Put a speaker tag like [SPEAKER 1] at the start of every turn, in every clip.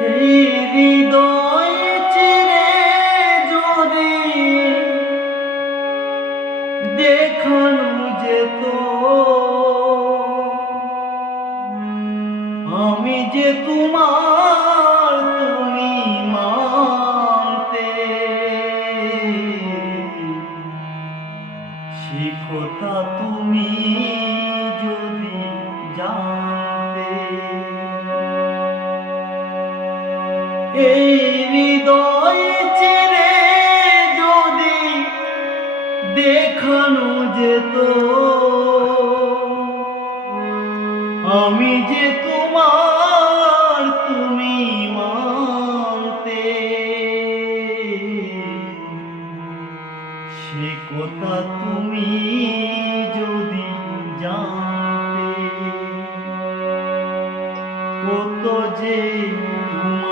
[SPEAKER 1] হৃদয় চিরে যদি দেখানো যেত আমি যে তোমার তুমি মানতে কথা তুমি এই হৃদয় চেরে যদি দেখানো যেত। আমি যে তোমার তুমি মানতে সে তুমি যদি জানতে, কত যে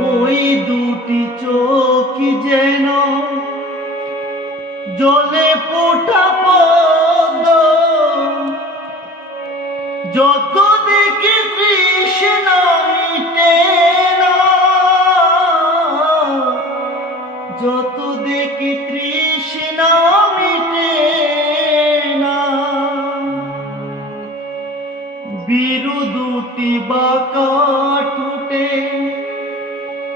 [SPEAKER 1] ওই দুটি চোখ যেন জলে পোটা পদ্ম। যত দেখি না, যত দেখি তৃষ্ণা মিটে না। বীরু দুটি বাঁকা ঠুটে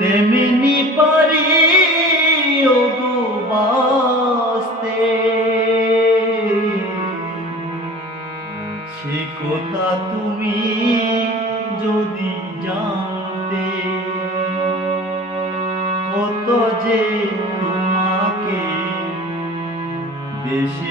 [SPEAKER 1] তেমনি পারি বাঁচতে। সে কথা তুমি যদি জানতে কত যে তোমাকে বেসেছি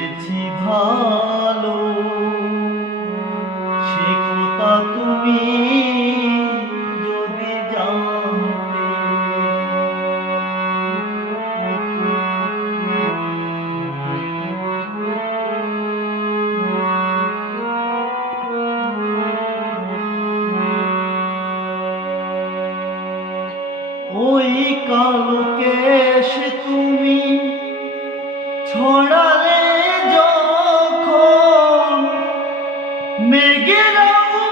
[SPEAKER 1] কালকেশ তুমি ছড়ালে যখন মেঘেরাও